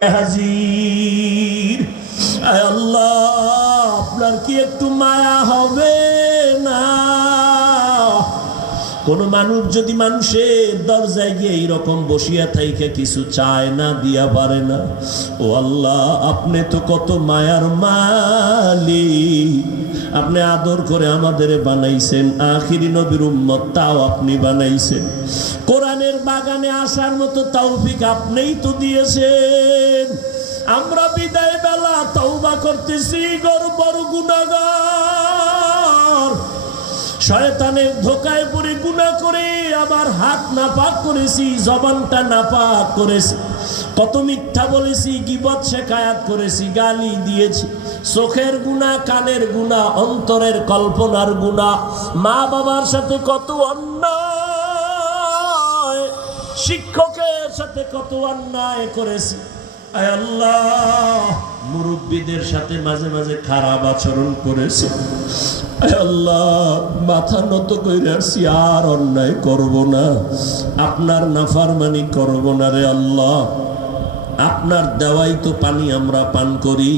হাজির। আয় আল্লাহ, আপনার কি একটু মায়া হবে না? কোন মানুষ যদি মানুষের দরজায় গিয়ে এইরকম বসিয়া থাইকে কিছু চায় না, দিয়া পারে না, ও আল্লাহ, আপনি তো কত মায়ার মালিক। আপনি আদর করে আমাদের বানাইছেন, আখিরি নবীর উম্মত, তাও আপনি বানাইছেন। কোরআনের বাগানে আসার মতো তৌফিক আপনিই তো দিয়েছেন। আমরা বিদায় বেলা তওবা করতেছি, বড় গুনাহগার, শয়তানের ধোকায় পড়ে গুনাহ করে আবার হাত নাপাক করেছি, জবানটা নাপাক করেছি, কত মিথ্যা বলেছি, গীবত শেখায়াত করেছি, গালি দিয়েছি, চোখের গুনাহ, কানের গুনাহ, অন্তরের কল্পনার গুনাহ, মা বাবার সাথে কত অন্যায়, শিক্ষকের সাথে কত অন্যায় করেছি। আয় আল্লাহ, মুরব্বীদের সাথে মাঝে মাঝে খারাপ আচরণ করেছি। আয় আল্লাহ, মাথা নত কইরা আসছি, আর অন্যায় করব না, আপনার নাফরমানি করব না রে আল্লাহ। আপনার দেওয়াই তো পানি আমরা পান করি,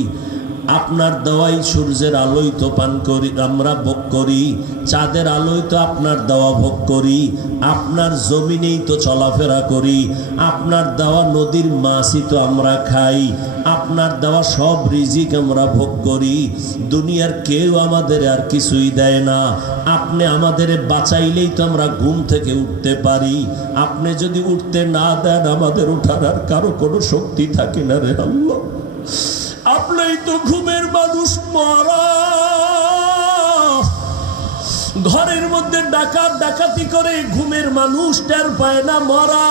আপনার দেওয়াই সূর্যের আলোই তো পান করি, আমরা ভোগ করি, চাঁদের আলোই তো আপনার দেওয়া ভোগ করি, আপনার জমিনেই তো চলাফেরা করি, আপনার দেওয়া নদীর মাছই তো আমরা খাই, আপনার দেওয়া সব রিজিক আমরা ভোগ করি। দুনিয়ার কেউ আমাদের আর কিছুই দেয় না। আপনি আমাদের বাঁচাইলেই তো আমরা ঘুম থেকে উঠতে পারি। আপনি যদি উঠতে না দেন, আমাদের উঠার আর কারো কোনো শক্তি থাকে না রে আল্লাহ। আপনি তো ঘুমের মানুষ মরা, ঘরের মধ্যে ডাকাতি করে ঘুমের মানুষ টের পায় না মরা।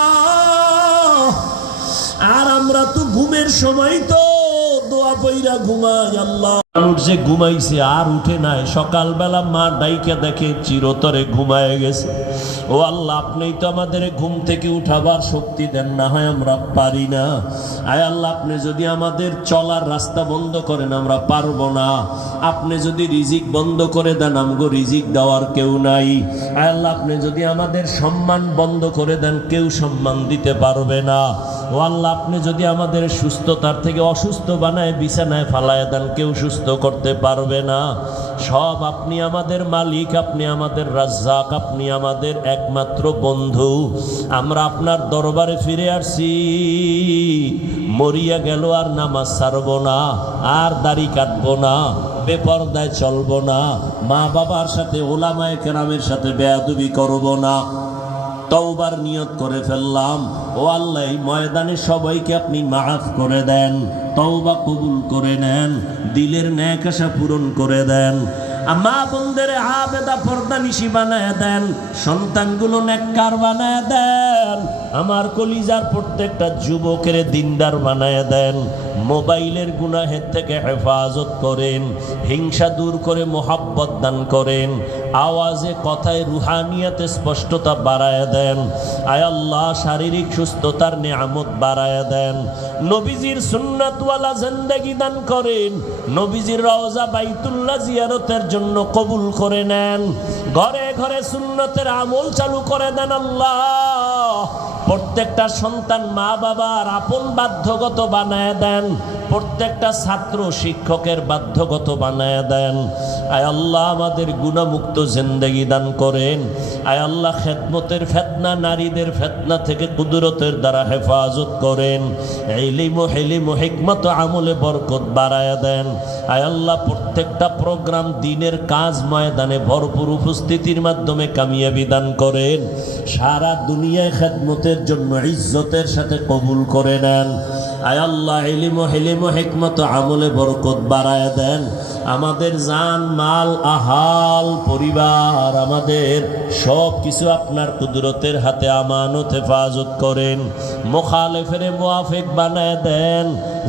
আর আমরা তো ঘুমের সময় তো দোয়া পইরা ঘুমাই। আল্লাহ, মানুষ যে ঘুমাইছে আর উঠে নাই, সকালবেলা মা ডাইকে দেখে চিরতরে ঘুমায় গেছে। ও আল্লাহ, আপনিই তো আমাদের ঘুম থেকে উঠাবার শক্তি দেন, না হয় আমরা পারি না। আয় আল্লাহ, আপনি যদি আমাদের চলার রাস্তা বন্ধ করেন, আমরা পারবো না। আপনি যদি রিজিক বন্ধ করে দেন, আমগো রিজিক দেওয়ার কেউ নাই। আয় আল্লাহ, আপনি যদি আমাদের সম্মান বন্ধ করে দেন, কেউ সম্মান দিতে পারবে না। ও আল্লাহ, আপনি যদি আমাদের সুস্থতার থেকে অসুস্থ বানায় বিছানায় ফালায় দেন, কেউ সুস্থ করতে পারবে না। সব আপনি আমাদের মালিক, আপনি আমাদের রাজ্জাক, আপনি আমাদের একমাত্র বন্ধু। আমরা আপনার দরবারে ফিরে আসছি, মরিয়া গেল আর নামাজ ছাড়বো না, আর দাড়ি কাটবো না, বেপরদায় চলবো না, মা বাবার সাথে ওলামায়ে কেরামের সাথে বেয়াদবি করবো না। তওবার নিয়ত করে ফেললাম। ও আল্লাহ, এই ময়দানে সবাইকে আপনি মাফ করে দেন, তওবা কবুল করে নেন, দিলের নেক আশা পূরণ করে দেন। মা বোনদের আবেদা পর্দানিশি বানায় দেন, সন্তানগুলো নেককার বানায় দেন, আমার কলিজার প্রত্যেকটা যুবকের দিনদার বানায় দেন। মোবাইলের গুনাহের থেকে হেফাজত করেন, হিংসা দূর করে মোহাব্বত দান করেন, আওয়াজে কথায় রুহানিয়াতে স্পষ্টতা বাড়ায় দেন। আয় আল্লাহ, শারীরিক সুস্থতার নিয়ামত বাড়ায় দেন। নবীজির সুন্নাতওয়ালা জিন্দেগি দান করেন, নবীজির রওজা বাইতুল্লাহ জিয়ারতের জন্য কবুল করে নেন। ঘরে ঘরে সুন্নতের আমল চালু করে দেন আল্লাহ। প্রত্যেকটা সন্তান মা বাবার আপন বাধ্যগত বানায় দেন, প্রত্যেকটা ছাত্র শিক্ষকের বাধ্যগত বানায় দেন। আয় আল্লাহ, আমাদের গুনাহমুক্ত জিন্দেগি দান করেন। আয় আল্লাহ, খেদমতের ফিতনা, নারীদের ফিতনা থেকে কুদরতের দ্বারা হেফাজত করেন। ইলম ও হিলম ও হিকমত আমলে বরকত বাড়ায় দেন। আয় আল্লাহ, প্রত্যেকটা প্রোগ্রাম, দিনের কাজ ময়দানে ভরপুর উপস্থিতির মাধ্যমে কামিয়াবি দান করেন। সারা দুনিয়ায় খেদমতের জন্য ইজ্জতের সাথে কবুল করে নেন। আয় আল্লাহ, ইলম ও হিলম ও হিকমত আমলে বরকত বাড়ায় দেন। আমাদের জান মাল আহাল পরিবার, আমাদের সব কিছু আপনার কুদরতের হাতে আমানত হেফাজত করেন। মুখালেফের মুআফিক বানায় দেন।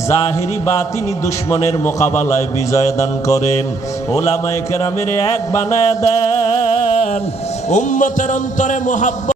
জাহিরি বাতিনি দুশ্মনের মোকাবেলায় বিজয় দান করেন। ওলামায়ে কেরামের এক বানায় দেন। উম্মতের অন্তরে মুহাব্বত